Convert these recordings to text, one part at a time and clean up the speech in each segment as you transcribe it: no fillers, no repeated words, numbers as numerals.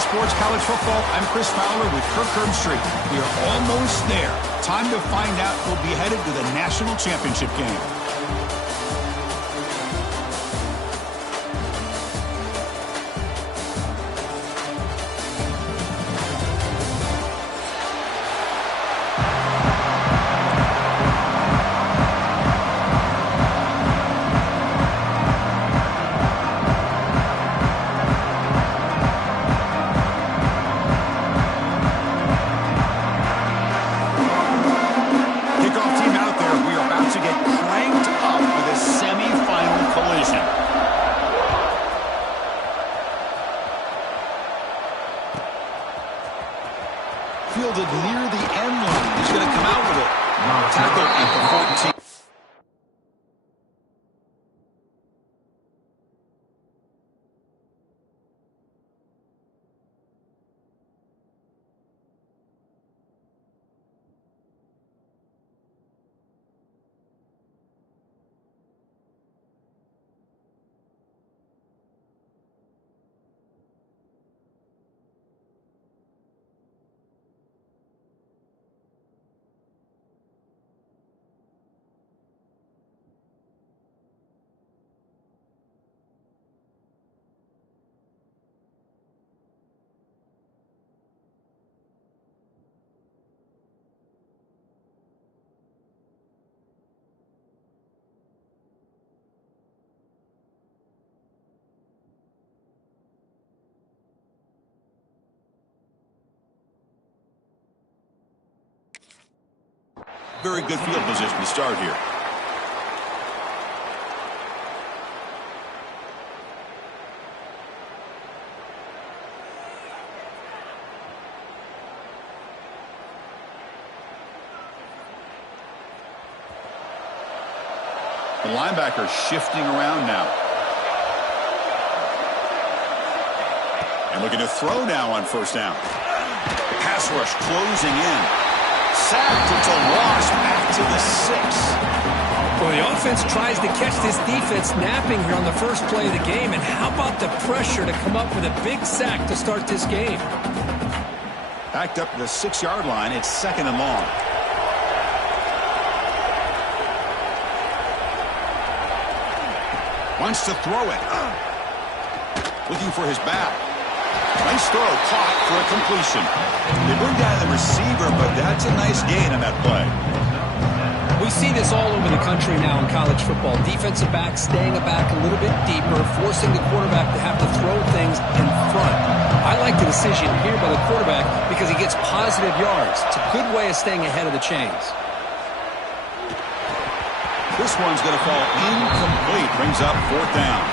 Sports College Football. I'm Chris Fowler with Kirk Herbstreit. We are almost there. Time to find out who'll be headed to the national championship game. Fielded near the end line. He's going to come out with it. Tackle at the 14. Very good field position to start here. The linebacker shifting around now. And looking to throw now on first down. Pass rush closing in. Sacked. It's a loss back to the 6. Well, the offense tries to catch this defense napping here on the first play of the game. And how about the pressure to come up with a big sack to start this game? Backed up to the 6-yard line. It's 2nd and long. Wants to throw it. Looking for his back. Nice throw, caught for a completion. They bring down the receiver, but that's a nice gain on that play. We see this all over the country now in college football. Defensive backs staying back a little bit deeper, forcing the quarterback to have to throw things in front. I like the decision here by the quarterback because he gets positive yards. It's a good way of staying ahead of the chains. This one's going to fall incomplete. Brings up 4th down.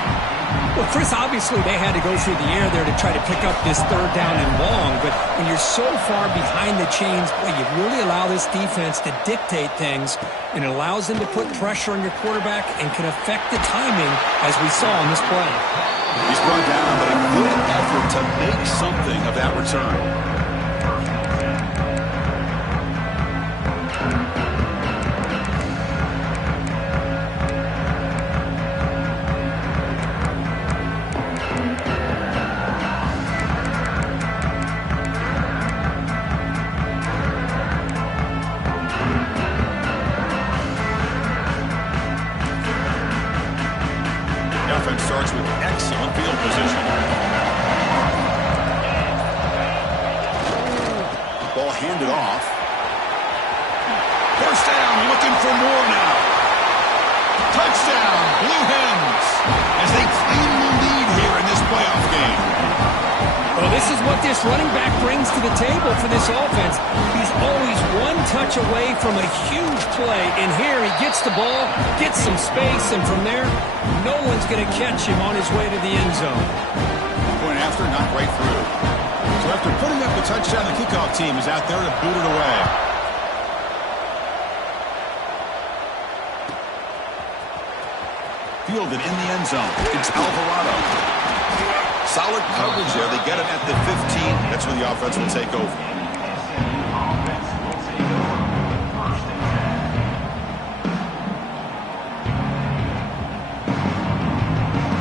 Well, Chris, obviously they had to go through the air there to try to pick up this 3rd down and long, but when you're so far behind the chains, boy, you really allow this defense to dictate things, and it allows them to put pressure on your quarterback and can affect the timing, as we saw on this play. He's brought down, but a good effort to make something of that return. Starts with excellent field position. Ball handed off. First down, looking for more now. Touchdown, Blue Hens, as they claim the lead here in this playoff game. Well, this is what this running back brings to the table for this offense. He's always one touch away from a huge play, and here he gets the ball, gets some space, and from there, no one's going to catch him on his way to the end zone. Point after, knocked right through. So after putting up the touchdown, the kickoff team is out there to boot it away. Fielded in the end zone. It's Alvarado. Solid coverage there. They get it at the 15. That's where the offense will take over.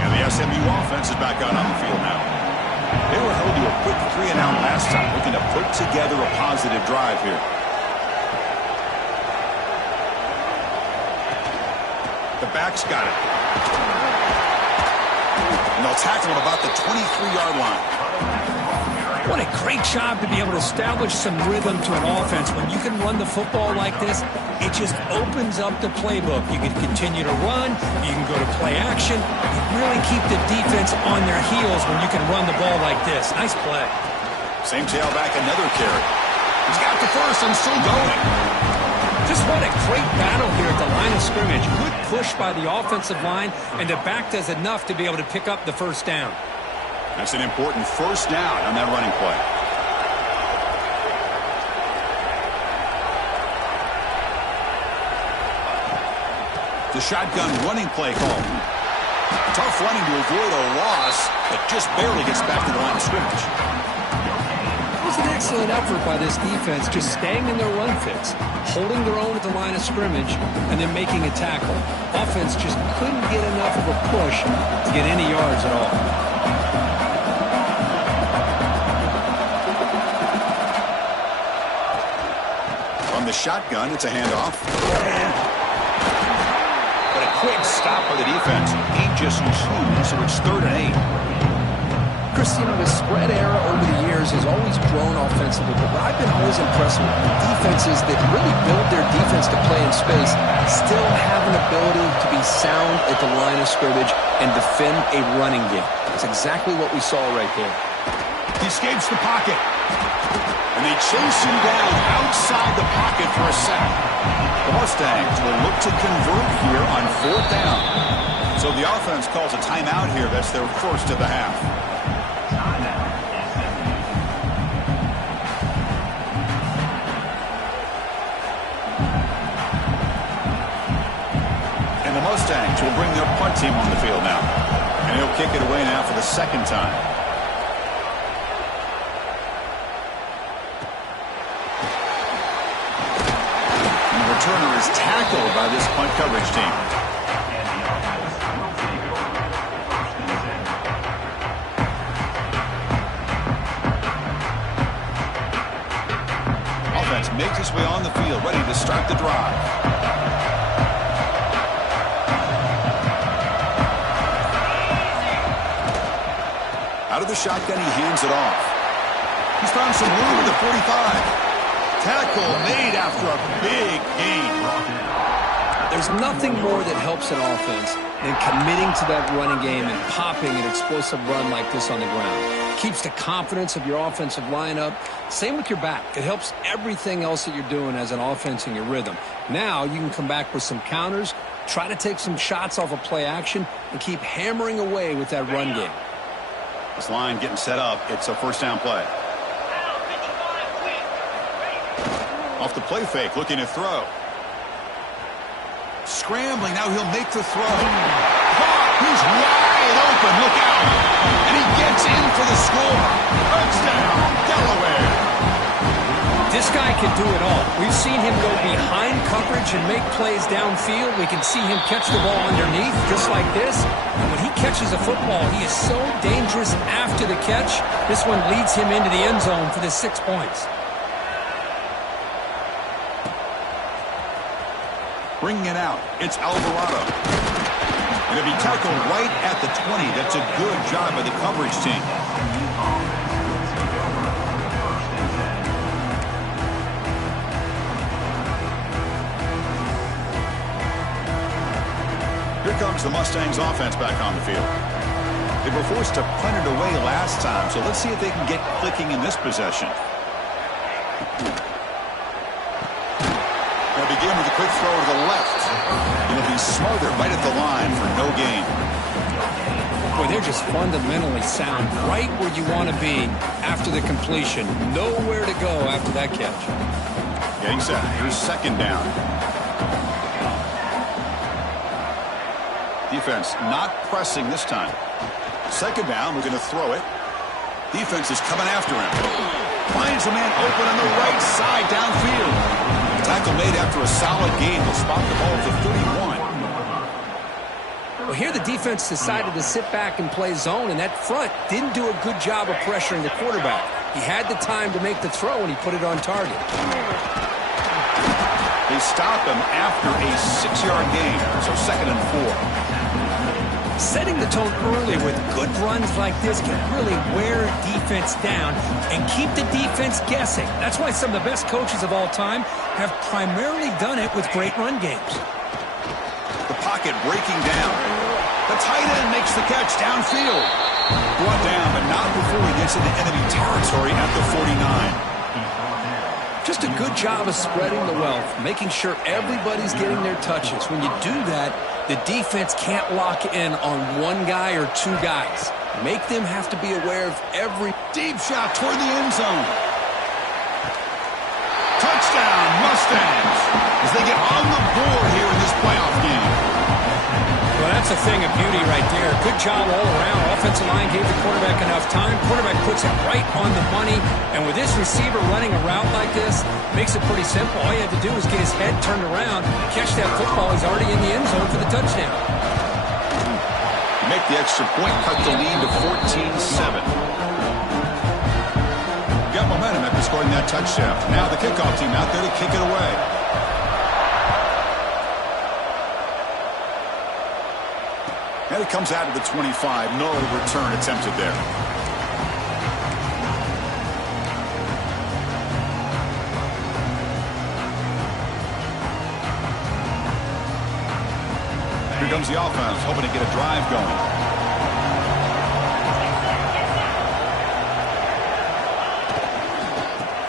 And the SMU offense is back out on the field now. They were held to a quick 3-and-out last time, looking to put together a positive drive here. The back's got it. And they'll tackle him about the 23-yard line. What a great job to be able to establish some rhythm to an offense. When you can run the football like this, it just opens up the playbook. You can continue to run. You can go to play action. You really keep the defense on their heels when you can run the ball like this. Nice play. Same tailback, another carry. He's got the first and still going. Just what a great battle here at the line of scrimmage. Good push by the offensive line, and the back does enough to be able to pick up the first down. That's an important first down on that running play. The shotgun running play call. Tough running to avoid a loss, but just barely gets back to the line of scrimmage. It was an excellent effort by this defense, just staying in their run fix, holding their own at the line of scrimmage, and then making a tackle. Offense just couldn't get enough of a push to get any yards at all. From the shotgun, it's a handoff. But a quick stop by the defense. Ain't just two, so it's 3rd and 8. Chris, the spread era over the years has always grown offensively, but what I've been always impressed with defenses that really build their defense to play in space still have an ability to be sound at the line of scrimmage and defend a running game. That's exactly what we saw right there. He escapes the pocket. And they chase him down outside the pocket for a sack. The Mustangs will look to convert here on 4th down. So the offense calls a timeout here. That's their first of the half. And the Mustangs will bring their punt team on the field now. And he'll kick it away now for the second time. Turner is tackled by this punt coverage team. Offense makes its way on the field, ready to start the drive. Out of the shotgun, he hands it off. He's found some room at the 45. Tackle made after a big gain. There's nothing more that helps an offense than committing to that running game and popping an explosive run like this on the ground. Keeps the confidence of your offensive lineup. Same with your back. It helps everything else that you're doing as an offense in your rhythm. Now you can come back with some counters, try to take some shots off of play action, and keep hammering away with that run game. This line getting set up. It's a first down play. Off the play fake, looking to throw. Scrambling, now he'll make the throw. Caught, he's wide open, look out. And he gets in for the score. Touchdown, Delaware. This guy can do it all. We've seen him go behind coverage and make plays downfield. We can see him catch the ball underneath, just like this. And when he catches a football, he is so dangerous after the catch. This one leads him into the end zone for the 6 points. Bringing it out, it's Alvarado. And if he tackled right at the 20, that's a good job by the coverage team. Here comes the Mustangs offense back on the field. They were forced to punt it away last time, so let's see if they can get clicking in this possession. They'll begin with a quick throw to the left. It'll be smothered right at the line for no gain. Boy, they're just fundamentally sound, right where you want to be after the completion. Nowhere to go after that catch. Getting set. Here's second down. Defense not pressing this time. Second down, we're going to throw it. Defense is coming after him. Finds a man open on the right side downfield. Tackle made after a solid gain. Will spot the ball for 31. Well, here the defense decided to sit back and play zone, and that front didn't do a good job of pressuring the quarterback. He had the time to make the throw, and he put it on target. They stop him after a 6-yard gain, so 2nd and 4. Setting the tone early with good runs like this can really wear defense down and keep the defense guessing. That's why some of the best coaches of all time have primarily done it with great run games. The pocket breaking down. The tight end makes the catch downfield. Brought down, but not before he gets into enemy territory at the 49. Just a good job of spreading the wealth, making sure everybody's getting their touches. When you do that, the defense can't lock in on one guy or two guys. Make them have to be aware of every deep shot toward the end zone. Touchdown, Mustangs, as they get on the board here in this playoff game. Well, that's a thing of beauty right there. Good job all around. Offensive line gave the quarterback enough time. Quarterback puts it right on the money. And with this receiver running a route like this, makes it pretty simple. All you have to do is get his head turned around, catch that football. He's already in the end zone for the touchdown. Make the extra point, cut the lead to 14-7. Got momentum after scoring that touchdown. Now the kickoff team out there to kick it away. And it comes out of the 25. No return attempted there. Here comes the offense, hoping to get a drive going.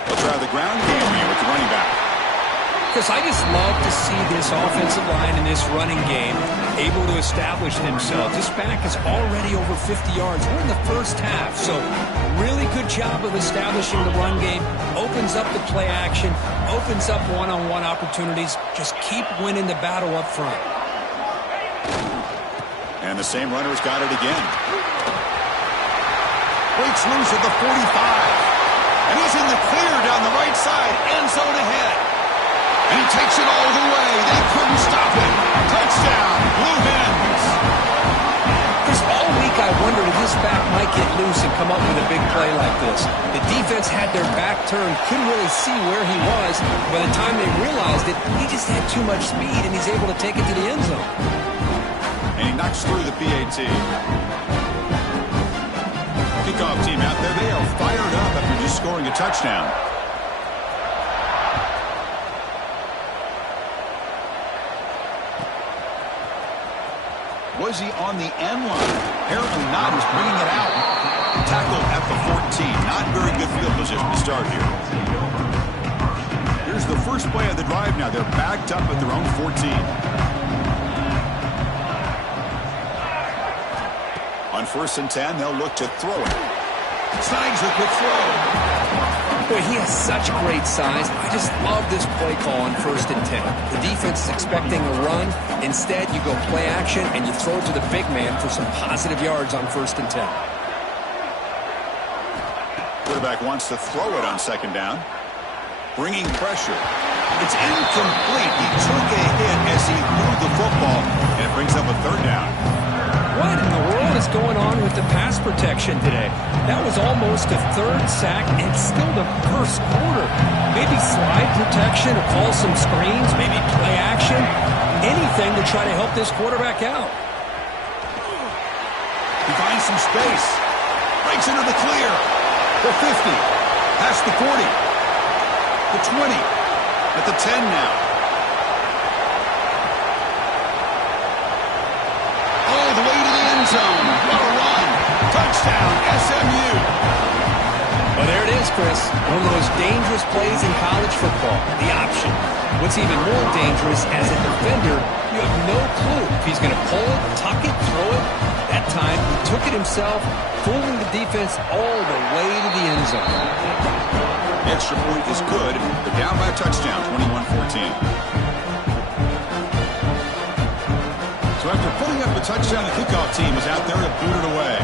They'll try the ground game here with the running back. Chris, I just love to see this offensive line in this running game able to establish themselves. This back is already over 50 yards. We're in the first half, so really good job of establishing the run game. Opens up the play action, opens up one-on-one opportunities. Just keep winning the battle up front. And the same runner's got it again. Breaks loose at the 45. And he's in the clear down the right side. End zone ahead. And he takes it all the way. They couldn't stop him. Touchdown, Blue Hens. Chris, all week I wondered if this back might get loose and come up with a big play like this. The defense had their back turned, couldn't really see where he was. By the time they realized it, he just had too much speed, and he's able to take it to the end zone. And he knocks through the PAT. Kickoff team out there. They are fired up after just scoring a touchdown. Was he on the end line? Apparently not. He's bringing it out. Tackle at the 14. Not very good field position to start here. Here's the first play of the drive now. They're backed up at their own 14. On 1st and 10, they'll look to throw it. Snags a quick throw. Boy, he has such great size. I just love this play call on 1st and 10. The defense is expecting a run. Instead, you go play action, and you throw it to the big man for some positive yards on 1st and 10. Quarterback wants to throw it on 2nd down. Bringing pressure. It's incomplete. He took a hit as he threw the football, and it brings up a 3rd down. What in the world is going on with the pass protection today? That was almost a 3rd sack and still the 1st quarter. Maybe slide protection or call some screens, maybe play action, anything to try to help this quarterback out. He finds some space. Breaks into the clear. The 50. Past the 40. The 20. At the 10 now. All the way to the end zone. What a run. Touchdown, SMU. Well, there it is, Chris. One of the most dangerous plays in college football, the option. What's even more dangerous, as a defender, you have no clue if he's going to pull it, tuck it, throw it. That time, he took it himself, fooling the defense all the way to the end zone. The extra point is good. They're down by a touchdown, 21-14. So after putting up a touchdown, the kickoff team is out there to boot it away.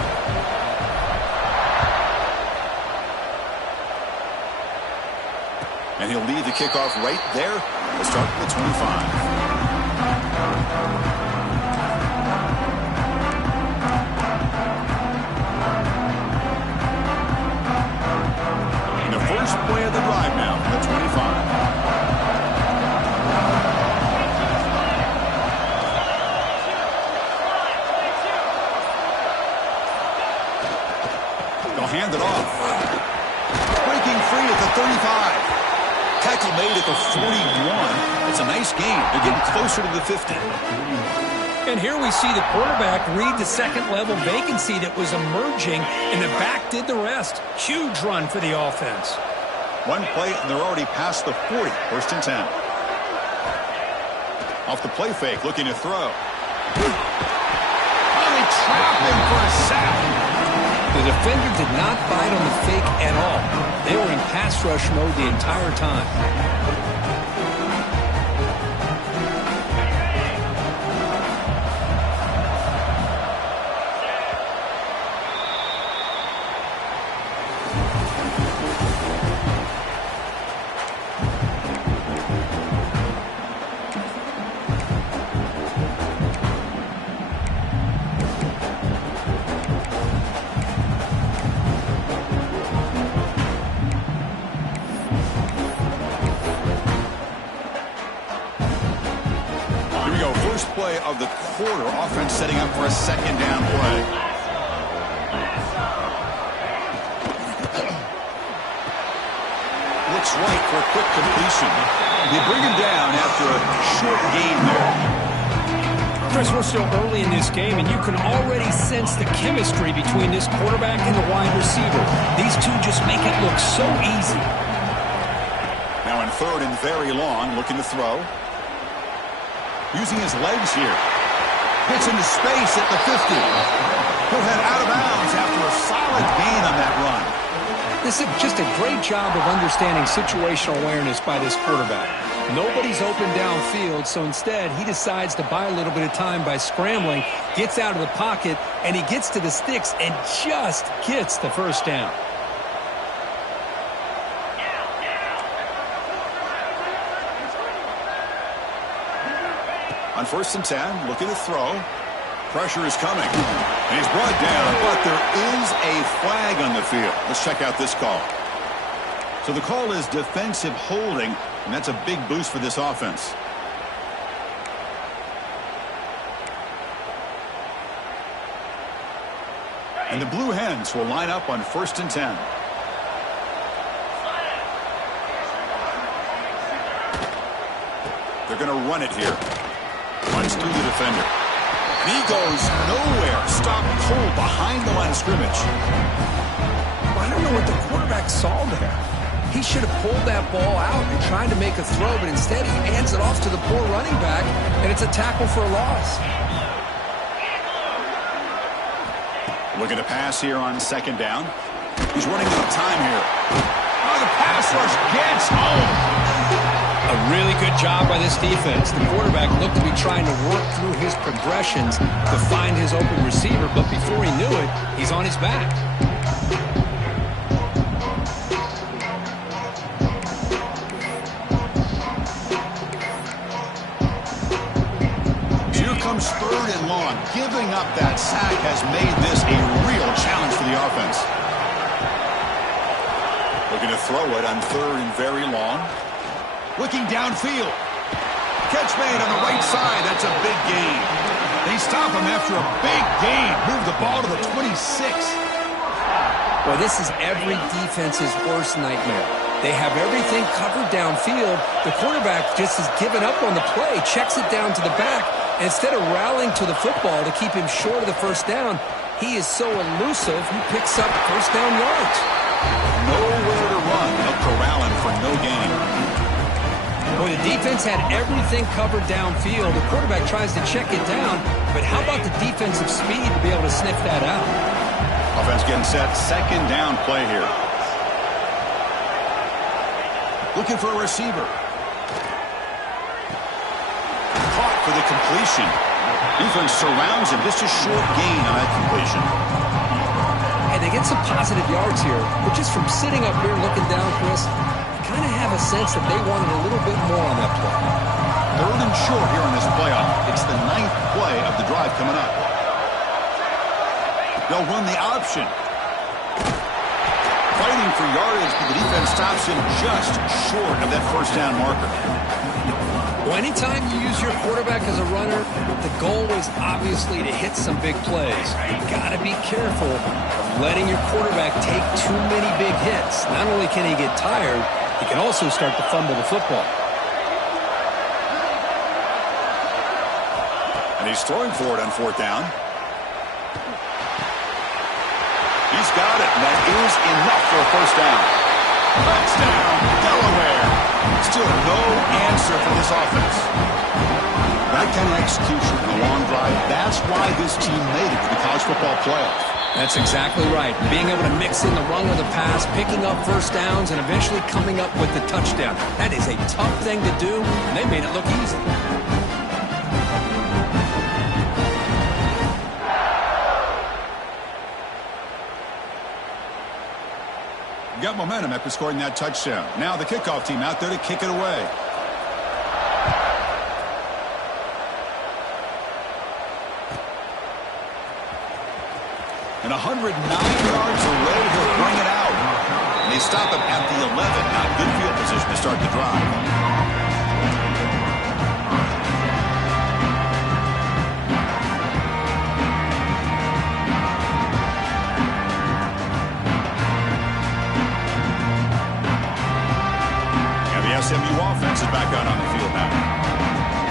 And he'll lead the kickoff right there. We'll start with the 25. They'll hand it off. Breaking free at the 35. Tackle made at the 41. It's a nice gain. They're getting closer to the 50. And here we see the quarterback read the second-level vacancy that was emerging, and the back did the rest. Huge run for the offense. One play, and they're already past the 40. First and 10. Off the play fake, looking to throw. Finally trapped him for a sack. The defender did not bite on the fake at all. They were in pass rush mode the entire time. First play of the quarter. Offense setting up for a second down play. Looks right for a quick completion. They bring him down after a short gain there. Chris, we're still early in this game, and you can already sense the chemistry between this quarterback and the wide receiver. These two just make it look so easy. Now in third and very long, looking to throw. Using his legs here. Gets into space at the 50. He'll head out of bounds after a solid gain on that run. This is just a great job of understanding situational awareness by this quarterback. Nobody's open downfield, so instead he decides to buy a little bit of time by scrambling, gets out of the pocket, and he gets to the sticks and just gets the first down. On first and 10, looking to throw. Pressure is coming. And he's brought down, but there is a flag on the field. Let's check out this call. So the call is defensive holding, and that's a big boost for this offense. And the Blue Hens will line up on first and 10. They're going to run it here. Runs through the defender. And he goes nowhere. Stopped cold behind the line of scrimmage. I don't know what the quarterback saw there. He should have pulled that ball out and tried to make a throw, but instead he hands it off to the poor running back, and it's a tackle for a loss. Looking to pass here on second down. He's running out of time here. Oh, the pass rush gets home. A really good job by this defense. The quarterback looked to be trying to work through his progressions to find his open receiver, but before he knew it, he's on his back. Here comes third and long. Giving up that sack has made this a real challenge for the offense. Looking to throw it on third and very long. Looking downfield. Catch made on the right side. That's a big gain. They stop him after a big gain. Move the ball to the 26. Well, this is every defense's worst nightmare. They have everything covered downfield. The quarterback just has given up on the play, checks it down to the back, and instead of rallying to the football to keep him short of the first down, he is so elusive, he picks up first down yards. Nowhere to run. They'll corral him for no gain. Well, the defense had everything covered downfield. The quarterback tries to check it down, but how about the defensive speed to be able to sniff that out? Offense getting set. Second down play here. Looking for a receiver. Caught for the completion. Defense surrounds him. Just a short gain on that completion. Hey, they get some positive yards here, but just from sitting up here looking down, Chris, kind of have a sense that they wanted a little bit more on that play. Third and short here on this playoff. It's the 9th play of the drive coming up. They'll run the option. Fighting for yardage, but the defense stops him just short of that first down marker. Well, anytime you use your quarterback as a runner, the goal is obviously to hit some big plays. You've got to be careful of letting your quarterback take too many big hits. Not only can he get tired, he can also start to fumble the football. And he's throwing for it on 4th down. He's got it, and that is enough for a 1st down. Touchdown, Delaware. Still no answer for this offense. That kind of execution in a long drive, that's why this team made it to the college football playoff. That's exactly right. Being able to mix in the run of the pass, picking up 1st downs, and eventually coming up with the touchdown. That is a tough thing to do, and they made it look easy. Got momentum after scoring that touchdown. Now the kickoff team out there to kick it away. And 109 yards away, he'll bring it out. And they stop him at the 11. Not good field position to start the drive. SMU offense is back out on the field now.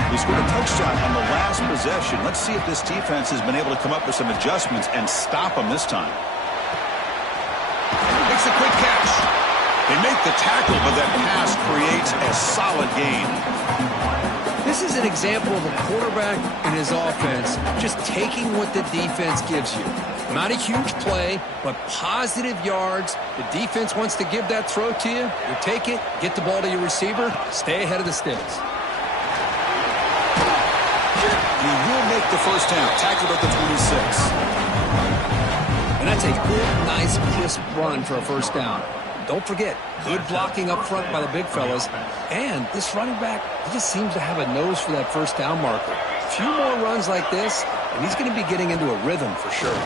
He scored a touchdown on the last possession. Let's see if this defense has been able to come up with some adjustments and stop him this time. Makes a quick catch. They make the tackle, but that pass creates a solid gain. This is an example of a quarterback and his offense just taking what the defense gives you. Not a huge play, but positive yards. The defense wants to give that throw to you. You take it, get the ball to your receiver, stay ahead of the sticks. He will make the 1st down, tackled at the 26. And that's a good, nice, crisp run for a 1st down. Don't forget, good blocking up front by the big fellas. And this running back, he just seems to have a nose for that 1st down marker. A few more runs like this, and he's going to be getting into a rhythm for sure.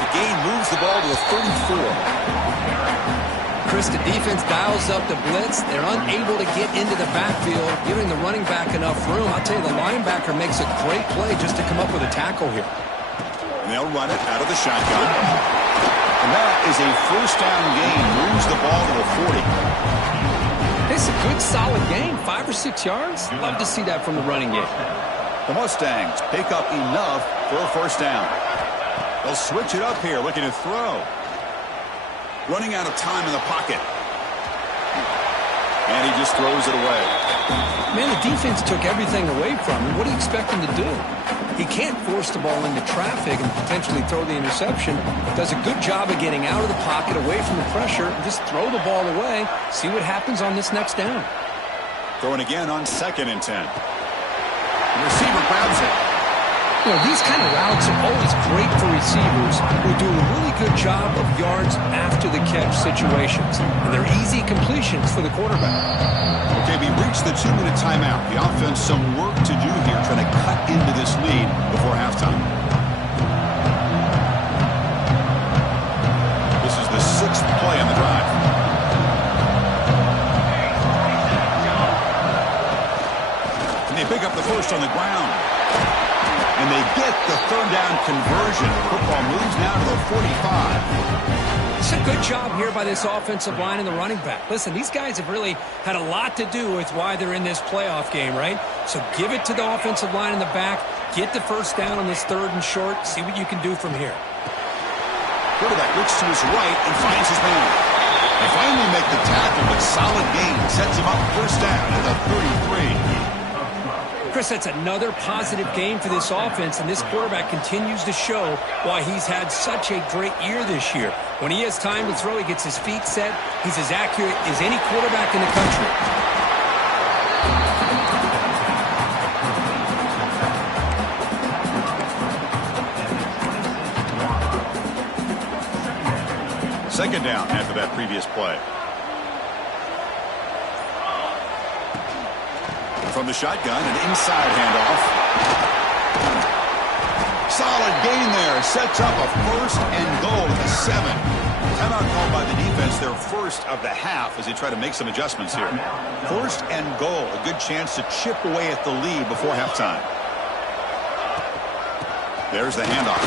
The gain moves the ball to the 34. Chris, the defense dials up the blitz. They're unable to get into the backfield, giving the running back enough room. I'll tell you, the linebacker makes a great play just to come up with a tackle here. And they'll run it out of the shotgun. And that is a 1st down gain. Moves the ball to the 40. It's a good, solid game. 5 or 6 yards. Love to see that from the running game. The Mustangs pick up enough for a 1st down. They'll switch it up here, looking to throw. Running out of time in the pocket. And he just throws it away. Man, the defense took everything away from him. What do you expect him to do? He can't force the ball into traffic and potentially throw the interception. Does a good job of getting out of the pocket, away from the pressure, and just throw the ball away. See what happens on this next down. Throwing again on 2nd and 10. The receiver grabs it. You know, these kind of routes are always great for receivers who do a really good job of yards after the catch situations. And they're easy completions for the quarterback. Okay, we reached the 2-minute timeout. The offense some work to do here, trying to cut into this lead before halftime. This is the 6th play on the drive. And they pick up the 1st on the ground. And they get the 3rd down conversion. The football moves now to the 45. It's a good job here by this offensive line and the running back. Listen, these guys have really had a lot to do with why they're in this playoff game, right? So give it to the offensive line in the back. Get the 1st down on this 3rd and short. See what you can do from here. Quarterback looks to his right and finds his man. They finally make the tackle, but solid gain sets him up 1st down at the 33. Chris, that's another positive game for this offense, and this quarterback continues to show why he's had such a great year this year. When he has time to throw, he gets his feet set. He's as accurate as any quarterback in the country. Second down after that previous play. From the shotgun, an inside handoff. Solid gain there. Sets up a 1st and goal at the 7. Timeout called by the defense, their 1st of the half as they try to make some adjustments here. 1st and goal. A good chance to chip away at the lead before halftime. There's the handoff.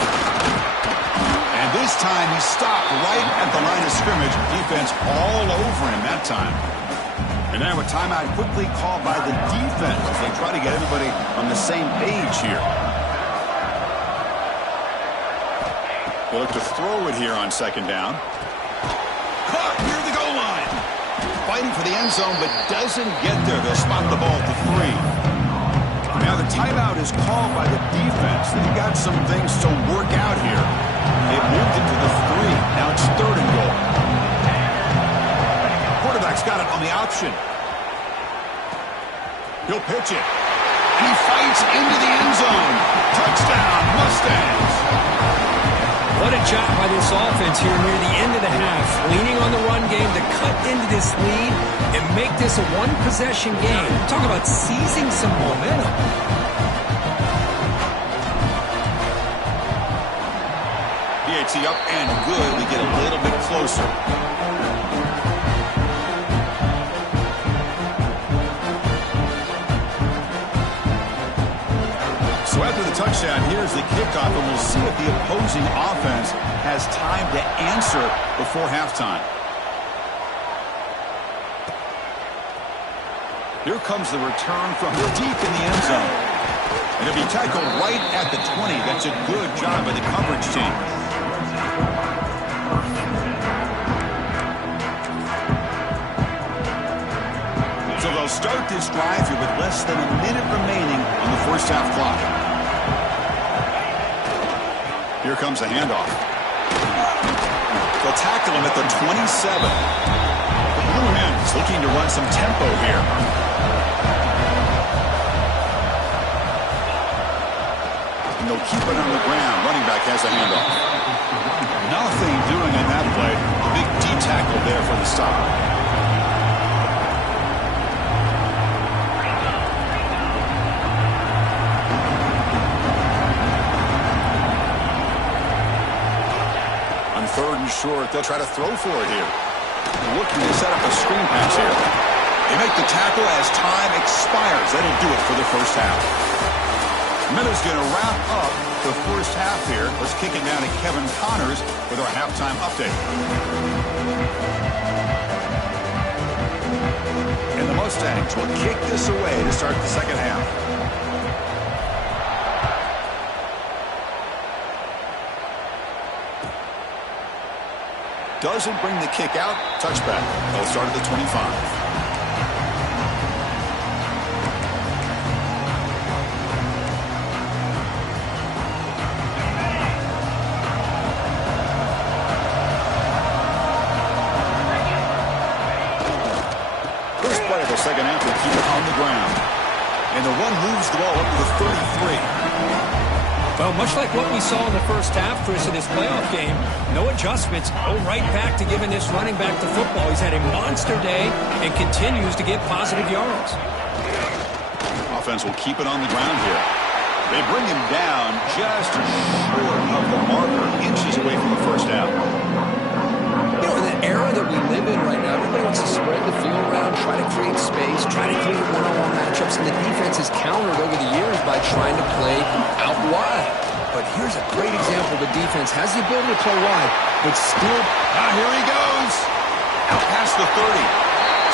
this time he stopped right at the line of scrimmage. Defense all over him that time. And now a timeout quickly called by the defense as they try to get everybody on the same page here. They look to throw it here on second down. Caught near the goal line. Fighting for the end zone, but doesn't get there. They'll spot the ball at the 3. Now the timeout is called by the defense. They've got some things to work out here. They've moved it to the 3. Now it's 3rd and goal. Quarterback's got it on the option. He'll pitch it. And he fights into the end zone. Touchdown, Mustangs. What a job by this offense here near the end of the half. Leaning on the run game to cut into this lead and make this a one-possession game. Talk about seizing some momentum. PAT up and good. We get a little bit closer. So after the touchdown, here's the kickoff, and we'll see if the opposing offense has time to answer before halftime. Here comes the return from deep in the end zone. And it'll be tackled right at the 20. That's a good job by the coverage team. So they'll start this drive here with less than a minute remaining on the first half clock. Here comes a handoff. They'll tackle him at the 27. The Blue Hens looking to run some tempo here. And they'll keep it on the ground. Running back has a handoff. Nothing doing in that play. Big D tackle there for the stop. Third and short, they'll try to throw for it here. Looking to set up a screen pass here. They make the tackle as time expires. That'll do it for the first half. Miller's going to wrap up the first half here. Let's kick it down to Kevin Connors with our halftime update. And the Mustangs will kick this away to start the second half. Doesn't bring the kick out. Touchback. They'll start at the 25. First play of the second half will keep it on the ground. And the run moves the ball up to the 33. Well, much like what we saw in the first half, Chris, of this playoff game, no adjustments, go right back to giving this running back the football. He's had a monster day and continues to get positive yards. Offense will keep it on the ground here. They bring him down just short of the marker, inches away from the first down. You know, in the era that we live in right now, everybody wants to spread the field around, try to create space, try to create one-on-one matchups, and the defense has countered over the years by trying to play out wide. But here's a great example. The defense has the ability to play wide, but still... Here he goes. Out past the 30.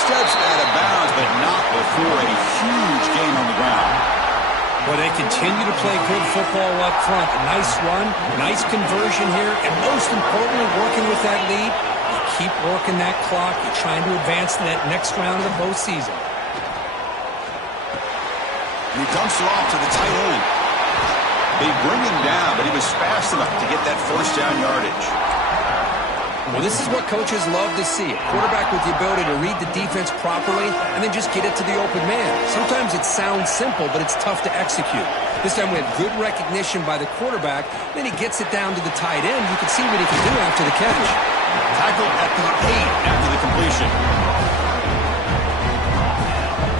Steps out of bounds, but not before a huge gain on the ground. Well, they continue to play good football up front. A nice run, nice conversion here, and most importantly, working with that lead, you keep working that clock. You're trying to advance to that next round of the postseason. And he dumps it off to the tight end. They bring him down, but he was fast enough to get that first down yardage. Well, this is what coaches love to see. A quarterback with the ability to read the defense properly and then just get it to the open man. Sometimes it sounds simple, but it's tough to execute. This time we had good recognition by the quarterback. Then he gets it down to the tight end. You can see what he can do after the catch. Tackled at the 8 after the completion.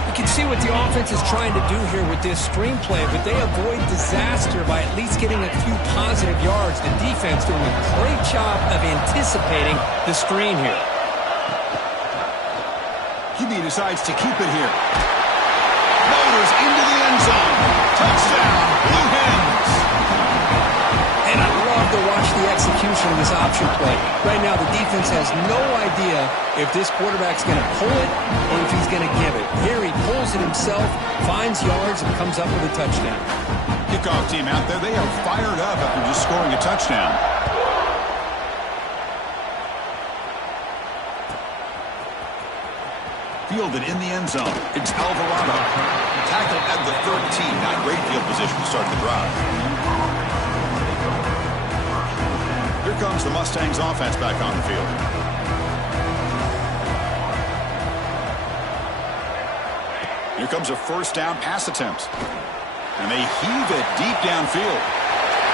You can see what the offense is trying to do here with this screenplay, but they avoid disaster by at least getting a few positive yards. The defense doing a great job of anticipating the screen here. QB decides to keep it here. Motors into the end zone. Touchdown, Blue Hens. And I love to watch the execution execution of this option play. Right now, the defense has no idea if this quarterback's going to pull it or if he's going to give it. Here, he pulls it himself, finds yards, and comes up with a touchdown. Kickoff team out there, they are fired up after just scoring a touchdown. Fielded in the end zone. It's Alvarado. Tackled at the 13. Not great field position to start the drive. Here comes the Mustangs offense back on the field. Here comes a first down pass attempt. And they heave it deep downfield.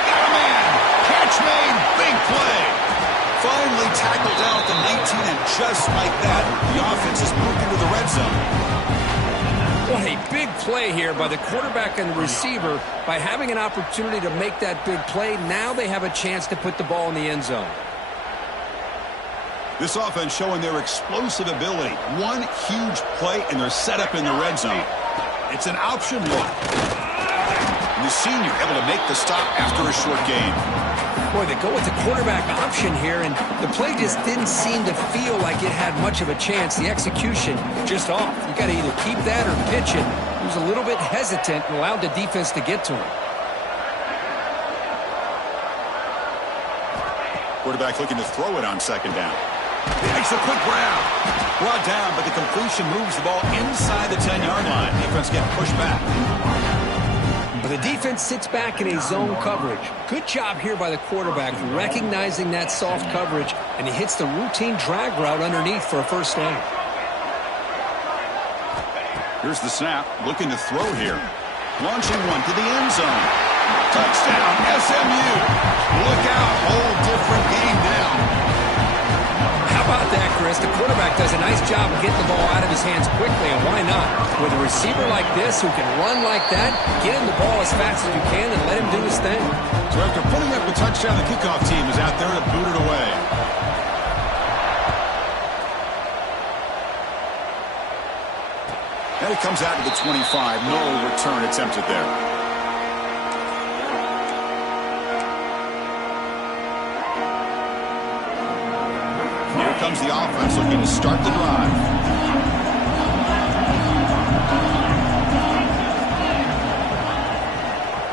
Got a man! Catch made! Big play! Finally tackled down at the 19, and just like that, the offense is moved into the red zone. What a big play here by the quarterback and the receiver. By having an opportunity to make that big play, now they have a chance to put the ball in the end zone. This offense showing their explosive ability. One huge play, and they're set up in the red zone. It's an option look. And the senior able to make the stop after a short gain. Boy, they go with the quarterback option here, and the play just didn't seem to feel like it had much of a chance. The execution just off. You got to either keep that or pitch it. He was a little bit hesitant and allowed the defense to get to him. Quarterback looking to throw it on second down. Makes a quick grab. Brought down, but the completion moves the ball inside the 10-yard line. Defense getting pushed back. But the defense sits back in a zone coverage. Good job here by the quarterback recognizing that soft coverage, and he hits the routine drag route underneath for a first down. Here's the snap, looking to throw here. Launching one to the end zone. Touchdown, SMU. Look out, whole different game now. How about that, Chris? The quarterback does a nice job of getting the ball out of his hands quickly, and why not? With a receiver like this who can run like that, get him the ball as fast as you can and let him do his thing. So after putting up a touchdown, the kickoff team is out there to boot it away. And it comes out to the 25. No return attempted there. Here comes the offense looking to start the drive.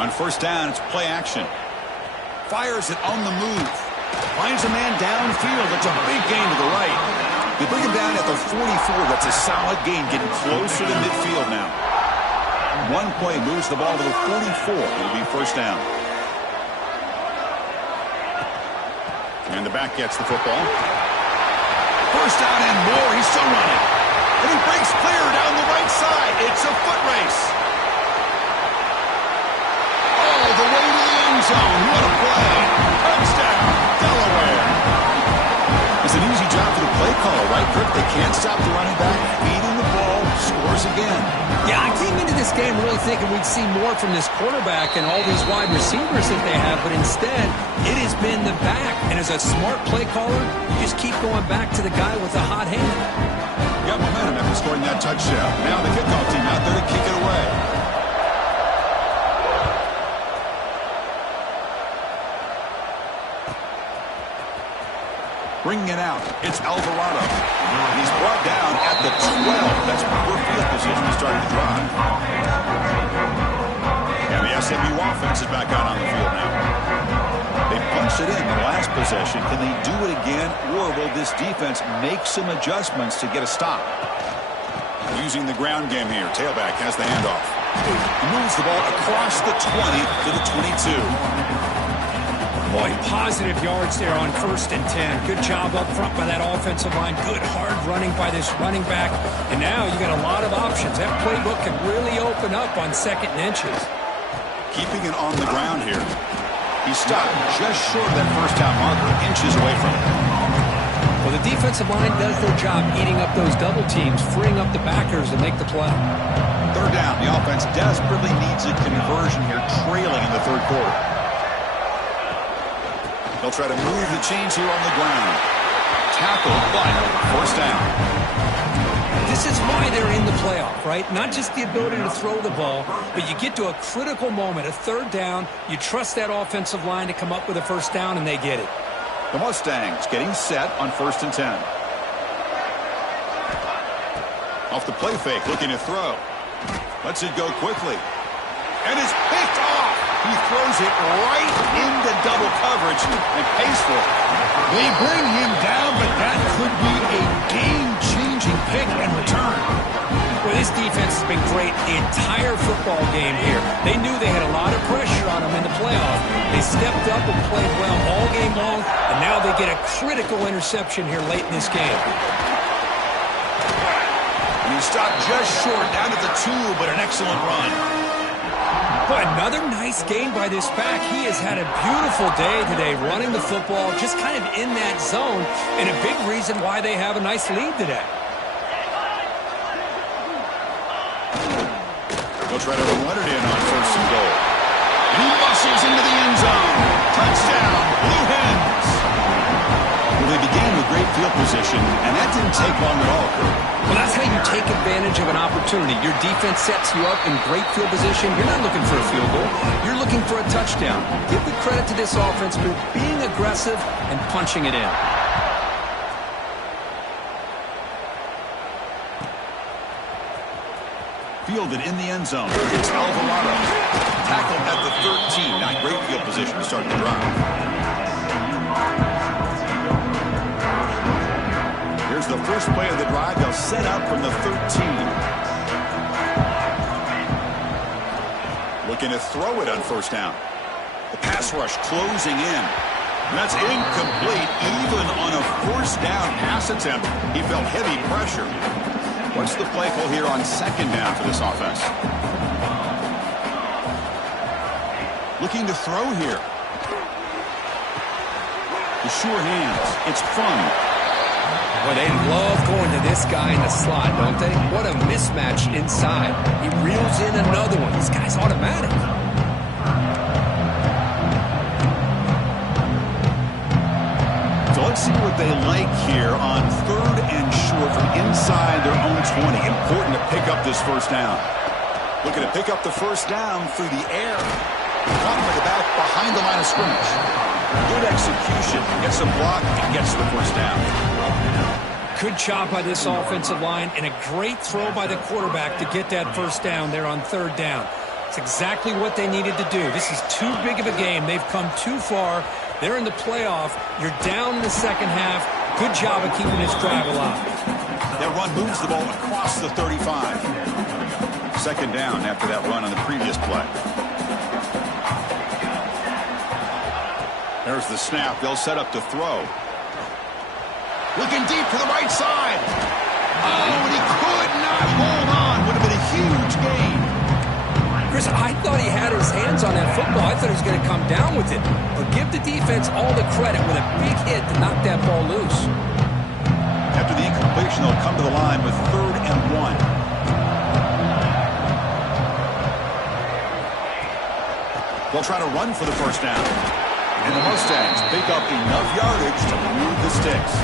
On first down, it's play action. Fires it on the move. Finds a man downfield. It's a big gain to the right. They bring him down at the 44. That's a solid gain, getting closer to midfield now. One play moves the ball to the 44. It'll be first down. And the back gets the football. First down and more. He's still running. And he breaks clear down the right side. It's a foot race. All the way to the end zone. What a play. Touchdown, Delaware. It's an easy job for the play caller, right, Kirk? They can't stop the running back. Feeding the ball. Scores again. Yeah, I came into this game really thinking we'd see more from this quarterback and all these wide receivers that they have, but instead, it has been the back. And as a smart play caller, you just keep going back to the guy with the hot hand. Got momentum after scoring that touchdown. Now the kickoff team out there to kick it away. Bringing it out, it's Alvarado. He's brought down at the 12. That's poor field position to start the drive. And the SMU offense is back out on the field now. They punched it in the last possession. Can they do it again, or will this defense make some adjustments to get a stop? Using the ground game here. Tailback has the handoff. He moves the ball across the 20 to the 22. Boy, positive yards there on 1st and 10. Good job up front by that offensive line. Good hard running by this running back. And now you got a lot of options. That playbook can really open up on 2nd and inches. Keeping it on the ground here. He stopped just short of that first down marker, inches away from it. Well, the defensive line does their job eating up those double teams, freeing up the backers to make the play. Third down. The offense desperately needs a conversion here, trailing in the third quarter. They'll try to move the chains here on the ground. Tackled, but first down. This is why they're in the playoff, right? Not just the ability to throw the ball, but you get to a critical moment, a third down, you trust that offensive line to come up with a first down, and they get it. The Mustangs getting set on 1st and 10. Off the play fake, looking to throw. Lets it go quickly. And it's picked off. He throws it right into double coverage and pays for it. They bring him down, but that could be a game-changing pick and return. Well, this defense has been great the entire football game here. They knew they had a lot of pressure on them in the playoff. They stepped up and played well all game long, and now they get a critical interception here late in this game. And he stopped just short, down to the 2, but an excellent run. Boy, another nice game by this back. He has had a beautiful day today running the football, just kind of in that zone, and a big reason why they have a nice lead today. They'll try to run it in on 1st and goal. He muscles into the end zone. Touchdown, Blue Hens. Well, they began with great field position, and that didn't take long at all, Kurt. Well, that's how you take advantage of an opportunity. Your defense sets you up in great field position. You're not looking for a field goal. You're looking for a touchdown. Give the credit to this offense for being aggressive and punching it in. Fielded in the end zone. It's Alvarado. Tackled at the 13. Not great field position to start the drive. Here's the first play of the drive. They'll set up from the 13. Looking to throw it on 1st down. The pass rush closing in. And that's incomplete. Even on a 1st down pass attempt, he felt heavy pressure. What's the play call here on 2nd down for this offense? Looking to throw here. The sure hands. It's fun. Well, they love going to this guy in the slot, don't they? What a mismatch inside. He reels in another one. This guy's automatic. So let's see what they like here on 3rd and short from inside their own 20. Important to pick up this 1st down. Looking to pick up the 1st down through the air. Caught by the back behind the line of scrimmage. Good execution. Gets a block and gets the 1st down. Good job by this offensive line and a great throw by the quarterback to get that 1st down there on 3rd down. It's exactly what they needed to do. This is too big of a game. They've come too far. They're in the playoff. You're down in the 2nd half. Good job of keeping this drive alive. That run moves the ball across the 35. 2nd down after that run on the previous play. There's the snap. They'll set up to throw. Looking deep to the right side. Oh, and he could not hold on. Would have been a huge gain. Chris, I thought he had his hands on that football. I thought he was going to come down with it. But give the defense all the credit with a big hit to knock that ball loose. After the incompletion, they'll come to the line with 3rd and 1. They'll try to run for the 1st down. And the Mustangs pick up enough yardage to move the sticks.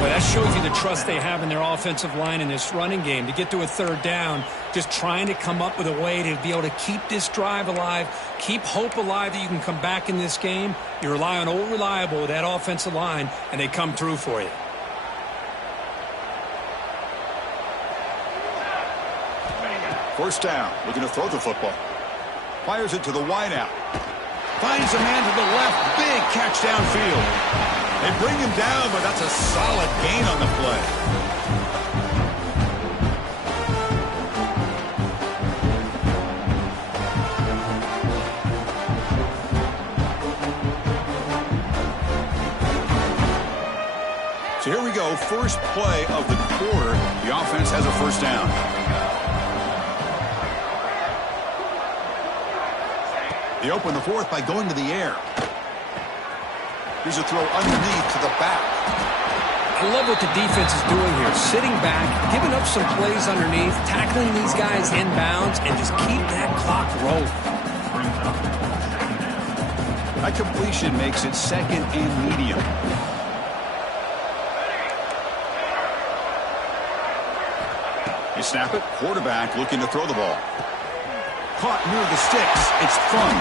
Well, that shows you the trust they have in their offensive line in this running game. To get to a 3rd down, just trying to come up with a way to be able to keep this drive alive, keep hope alive that you can come back in this game. You rely on Old Reliable with that offensive line, and they come through for you. First down, looking to throw the football. Fires it to the wideout. Finds a man to the left. Big catch downfield. They bring him down, but that's a solid gain on the play. So here we go. First play of the quarter. The offense has a 1st down. They open the 4th by going to the air. Here's a throw underneath to the back. I love what the defense is doing here. Sitting back, giving up some plays underneath, tackling these guys inbounds, and just keep that clock rolling. That completion makes it 2nd and medium. You snap it. Quarterback looking to throw the ball. Caught near the sticks. It's fun.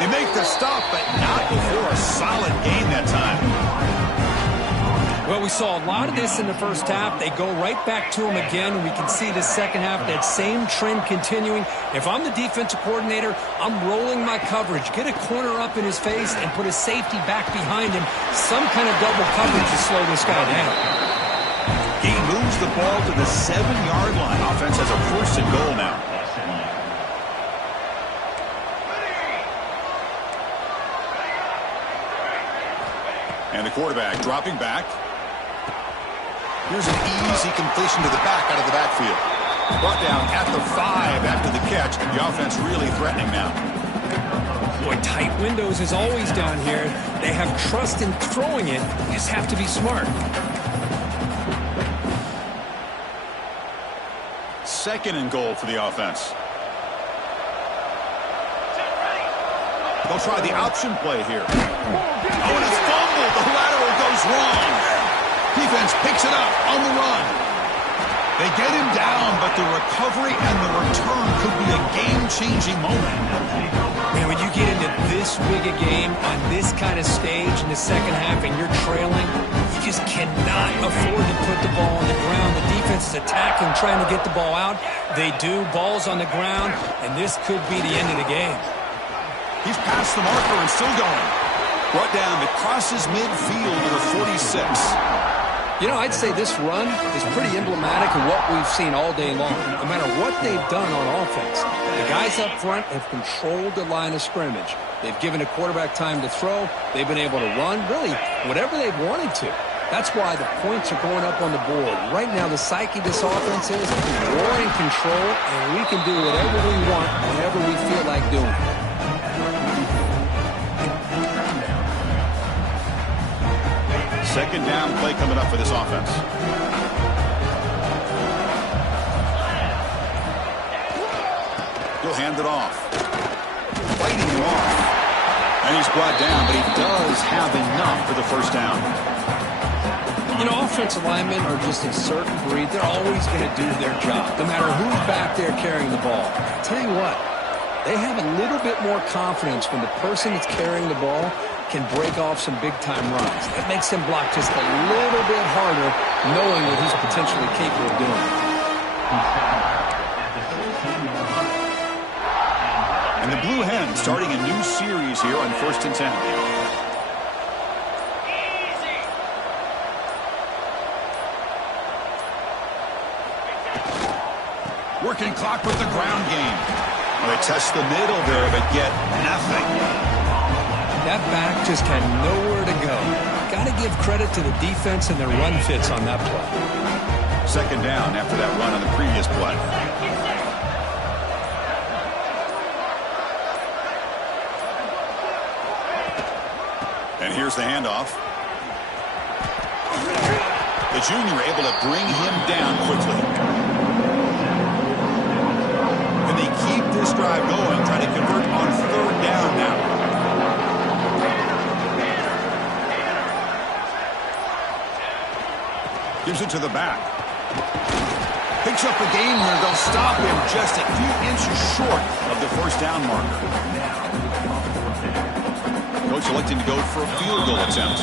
They make the stop, but not before a solid gain that time. Well, we saw a lot of this in the first half. They go right back to him again, and we can see the second half, that same trend continuing. If I'm the defensive coordinator, I'm rolling my coverage. Get a corner up in his face and put a safety back behind him. Some kind of double coverage to slow this guy down. He moves the ball to the 7-yard line. Offense has a 1st and goal now. And the quarterback dropping back. Here's an easy completion to the back out of the backfield. Brought down at the 5 after the catch. The offense really threatening now. Boy, tight windows is always down here. They have trust in throwing it. You just have to be smart. 2nd and goal for the offense. They'll try the option play here. Oh, and it's fumbled. The lateral goes wrong. Defense picks it up on the run. They get him down, but the recovery and the return could be a game-changing moment. Man, when you get into this big a game on this kind of stage in the second half and you're trailing, you just cannot afford to put the ball on the ground. The defense is attacking, trying to get the ball out. They do. Ball's on the ground, and this could be the end of the game. He's past the marker and still going. Brought down, it crosses midfield to the 46. You know, I'd say this run is pretty emblematic of what we've seen all day long. No matter what they've done on offense, the guys up front have controlled the line of scrimmage. They've given the quarterback time to throw. They've been able to run, really, whatever they've wanted to. That's why the points are going up on the board. Right now, the psyche of this offense is we're in control, and we can do whatever we want whenever we feel like doing it. Second down play coming up for this offense. He'll hand it off. Fighting him off. And he's brought down, but he does have enough for the 1st down. You know, offensive linemen are just a certain breed. They're always going to do their job, no matter who's back there carrying the ball. I tell you what, they have a little bit more confidence when the person that's carrying the ball can break off some big-time runs. That makes him block just a little bit harder, knowing what he's potentially capable of doing. And the Blue Hens starting a new series here on 1st and 10. Working clock with the ground game. Well, they test the middle there, but get nothing. That back just had nowhere to go. Got to give credit to the defense and their run fits on that play. 2nd down after that run on the previous play. And here's the handoff. The junior able to bring him down quickly. And they keep this drive going, trying to convert on 3rd down now. Gives it to the back. Picks up the gain here. They'll stop him just a few inches short of the 1st down marker. Coach electing to go for a field goal attempt.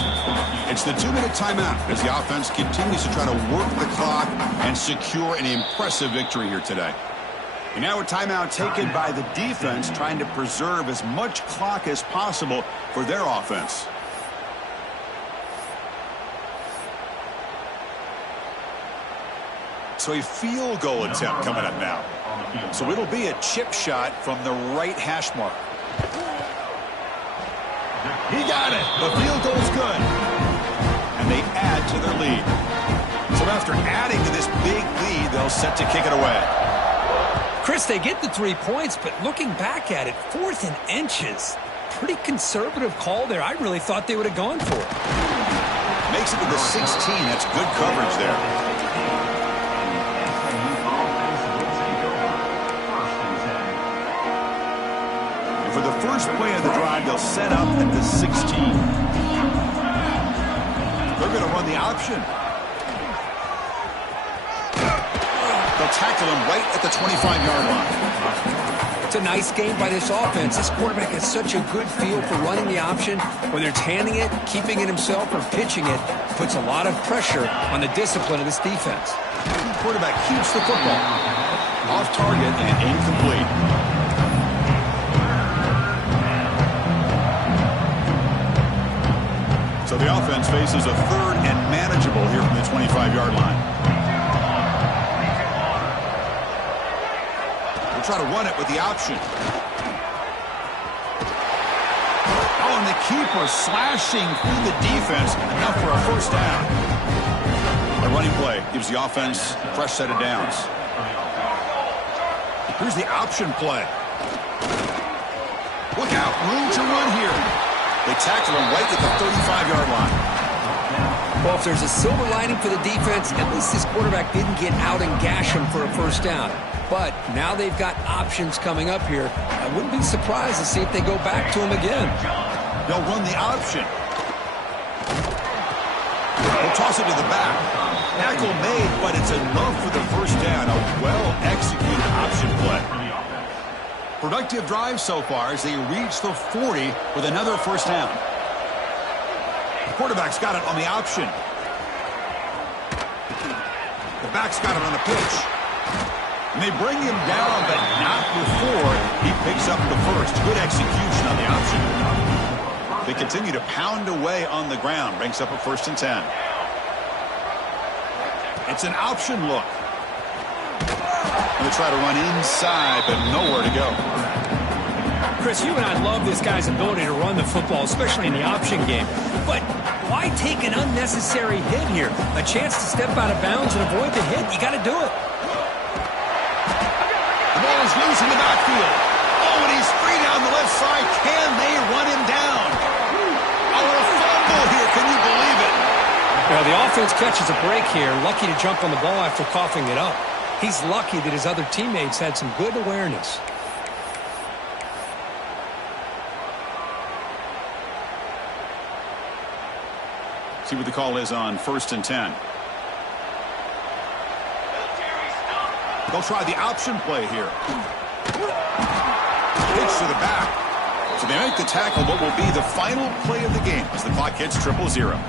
It's the 2-minute timeout as the offense continues to try to work the clock and secure an impressive victory here today. And now a timeout taken by the defense, trying to preserve as much clock as possible for their offense. So a field goal attempt coming up now. So it'll be a chip shot from the right hash mark. He got it. The field goal's good. And they add to their lead. So after adding to this big lead, they'll set to kick it away. Chris, they get the 3 points, but looking back at it, 4th and inches. Pretty conservative call there. I really thought they would have gone for it. Makes it to the 16. That's good coverage there. For the first play of the drive, they'll set up at the 16. They're going to run the option. They'll tackle him right at the 25-yard line. It's a nice game by this offense. This quarterback has such a good feel for running the option. Whether it's handing it, keeping it himself, or pitching it, puts a lot of pressure on the discipline of this defense. The quarterback keeps the football. Off target and incomplete. So the offense faces a third and manageable here from the 25-yard line. We'll try to run it with the option. Oh, and the keeper slashing through the defense, enough for a first down. The running play gives the offense a fresh set of downs. Here's the option play. Look out, room to run here. They tackle him right at the 35-yard line. Well, if there's a silver lining for the defense, at least this quarterback didn't get out and gash him for a first down. But now they've got options coming up here. I wouldn't be surprised to see if they go back to him again. They'll run the option. They'll toss it to the back. Tackle made, but it's enough for the first down. A well-executed option play. Productive drive so far as they reach the 40 with another first down. The quarterback's got it on the option. The back's got it on the pitch. And they bring him down, but not before he picks up the first. Good execution on the option. They continue to pound away on the ground. Brings up a 1st and 10. It's an option look. Going to try to run inside, but nowhere to go. Chris, you and I love this guy's ability to run the football, especially in the option game. But why take an unnecessary hit here? A chance to step out of bounds and avoid the hit. You got to do it. The ball is loose in the backfield. Oh, and he's free down the left side. Can they run him down? Oh, a fumble here. Can you believe it? Well, the offense catches a break here. Lucky to jump on the ball after coughing it up. He's lucky that his other teammates had some good awareness. See what the call is on 1st and 10. They'll try the option play here. Pitch to the back. So they make the tackle, what will be the final play of the game as the clock hits 0-0.